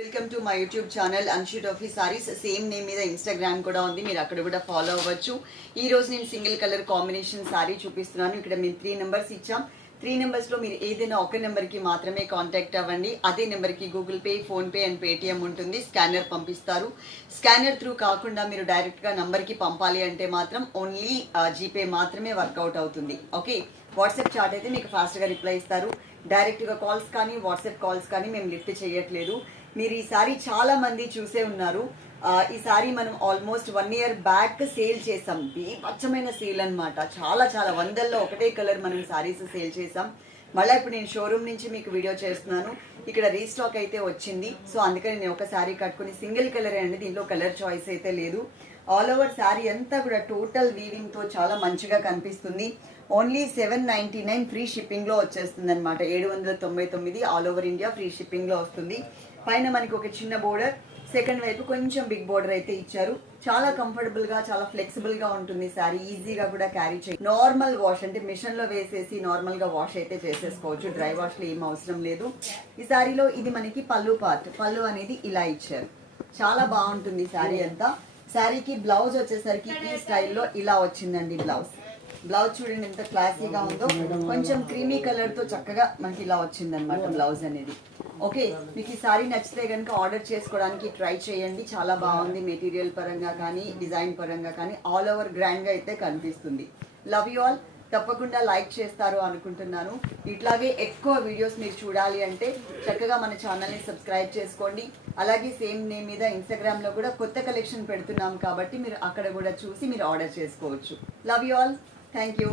Welcome to my YouTube channel అన్షూట్ ఆఫీ saris same name మీద Instagram కూడా ఉంది. మీరు అక్కడ కూడా ఫాలో అవ్వచ్చు. ఈ రోజు నేను సింగిల్ కలర్ కాంబినేషన్ సారీ చూపిస్తున్నాను. ఇక్కడ మేము త్రీ నెంబర్స్ ఇచ్చాం. త్రీ నెంబర్స్లో మీరు ఏదైనా ఒక నెంబర్కి మాత్రమే కాంటాక్ట్ అవ్వండి. అదే నెంబర్కి Google Pay PhonePe and Paytm ఉంటుంది. స్కానర్ పంపిస్తారు. స్కానర్ త్రూ కాకుండా మీరు డైరెక్ట్గా నంబర్కి పంపాలి అంటే మాత్రం ఓన్లీ జీపే మాత్రమే వర్కౌట్ అవుతుంది. ఓకే వాట్సాప్ చాట్ అయితే మీకు ఫాస్ట్గా రిప్లై ఇస్తారు. డైరెక్ట్గా కాల్స్ కానీ వాట్సాప్ కాల్స్ కానీ మేము లిఫ్ట్ చేయట్లేదు. మీరు ఈసారి చాలామంది చాలా మంది చూసే ఉన్నారు. ఈ సారీ మనం almost one year back sale చేసాం. బీభత్సమైన సేల్ అనమాట చాలా చాలా వందల్లో ఒకటే కలర్ మనం సారీస్ సేల్ చేసాం. మళ్ళీ ఇప్పుడు నేను షోరూమ్ నుంచి మీకు వీడియో చేస్తున్నాను. ఇక్కడ రీస్టాక్ అయితే వచ్చింది. సో అందుకని నేను ఒక శారీ కట్టుకుని సింగిల్ కలర్ అండి. దీంట్లో కలర్ చాయిస్ అయితే లేదు. ఆల్ ఓవర్ శారీ అంతా కూడా టోటల్ వీవింగ్తో చాలా మంచిగా కనిపిస్తుంది. Only seven ninety nine free షిప్పింగ్లో వచ్చేస్తుంది అనమాట ఏడు వందల తొంభై తొమ్మిది ఆల్ ఓవర్ ఇండియా ఫ్రీ షిప్పింగ్లో వస్తుంది. పైన మనకి ఒక చిన్న బోర్డర్ సెకండ్ వైపు కొంచెం బిగ్ బోర్డర్ అయితే ఇచ్చారు. చాలా కంఫర్టబుల్గా చాలా ఫ్లెక్సిబుల్గా ఉంటుంది సారీ ఈజీగా కూడా క్యారీ చేయ నార్మల్ వాష్ అంటే మిషన్లో వేసేసి నార్మల్గా వాష్ అయితే చేసేసుకోవచ్చు. డ్రై వాష్లో ఏం అవసరం లేదు. ఈ సారీలో ఇది మనకి పళ్ళు పార్ట్ పళ్ళు అనేది ఇలా ఇచ్చారు. చాలా బాగుంటుంది సారీ అంతా. శారీకి బ్లౌజ్ వచ్చేసరికి ఈ స్టైల్లో ఇలా వచ్చిందండి బ్లౌజ్ బ్లౌజ్ చూడండి ఎంత క్లాసీగా ఉందో. కొంచెం క్రీమీ కలర్తో చక్కగా మనకి ఇలా వచ్చిందనమాట బ్లౌజ్ అనేది. ఓకే మీకు ఈ సారీ నచ్చితే కనుక ఆర్డర్ చేసుకోవడానికి ట్రై చేయండి. చాలా బాగుంది మెటీరియల్ పరంగా కానీ డిజైన్ పరంగా కానీ. ఆల్ ఓవర్ గ్రాండ్గా అయితే కనిపిస్తుంది. లవ్ యూ ఆల్ తప్పకుండా లైక్ చేస్తారు అనుకుంటున్నాను. ఇట్లాగే ఎక్కువ వీడియోస్ మీరు చూడాలి అంటే చక్కగా మన ఛానల్ని సబ్స్క్రైబ్ చేసుకోండి. అలాగే సేమ్ నేమ్ మీద ఇన్స్టాగ్రామ్లో కూడా కొత్త కలెక్షన్ పెడుతున్నాం కాబట్టి మీరు అక్కడ కూడా చూసి మీరు ఆర్డర్ చేసుకోవచ్చు. Love you all thank you